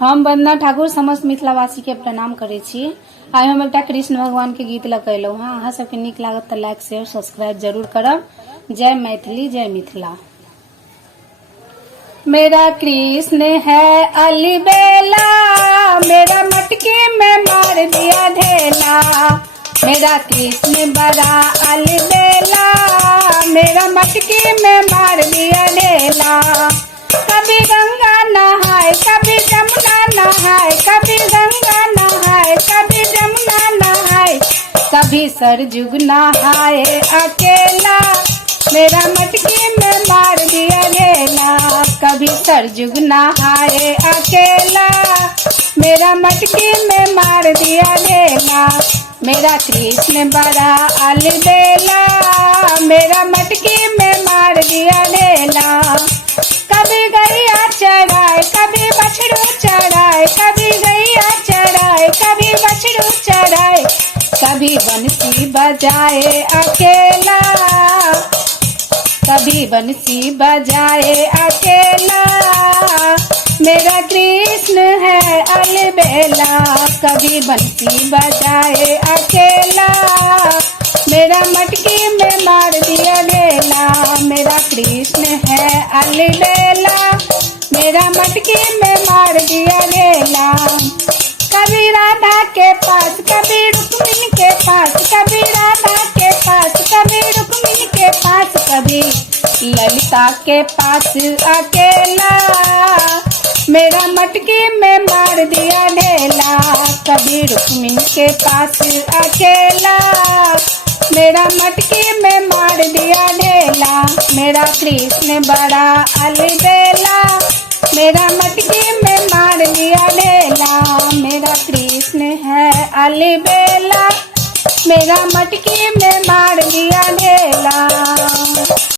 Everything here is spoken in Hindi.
हम वंदना ठाकुर समस्त मिथिलावासी के प्रणाम करे छी। आइ हम एक कृष्ण भगवान के गीत लगेलहुँ हाँ। अहाँ सबके नीक लागत तो लाइक शेयर सब्सक्राइब जरूर करब। जय मैथिली जय मिथिला। मेरा कृष्ण है अलबेला, मेरा मटके में मार दिया ढेला। मेरा कृष्ण बड़ा अलबेला, मेरा मटके में मार दिया ढेला। कभी गंगा नहाए कभी जमुना नहाए, कभी गंगा नहाए कभी जमुना नहाए, कभी सरजुग नहाए अकेला। मेरा मटके में मार दिया ढेला, कभी सरजुग नहाए अकेला। मेरा मटके में मार दिया ढेला। मेरा कृष्ण बड़ा अलबेला, मेरा मटके में मार दिया ढेला। कभी गैया चढ़ाए कभी बछड़ू चढ़ाए, कभी गैया चढ़ाए कभी बछड़ू चढ़ाए, कभी बंसी बजाए अकेला, कभी बंसी बजाए अकेला। मेरा कृष्ण है अलबेला, कभी बंसी बजाए अकेला। मेरा मटकी में मार दिया ढेला। मेरा कृष्ण है अलबेला, मेरा मटकी में मार दिया ढेला। कभी राधा के पास कभी रुक्मिणी के पास, कभी राधा के पास कभी रुक्मिणी के पास, कभी ललिता के पास अकेला। मेरा मटकी में मार दिया ढेला, कभी रुक्मिणी के पास अकेला। मेरा मटकी में मार दिया ढेला। मेरा कृष्ण बड़ा अलबेला, मेरा मटकी में मार दिया ढेला। मेरा कृष्ण है अलबेला, मेरा मटकी में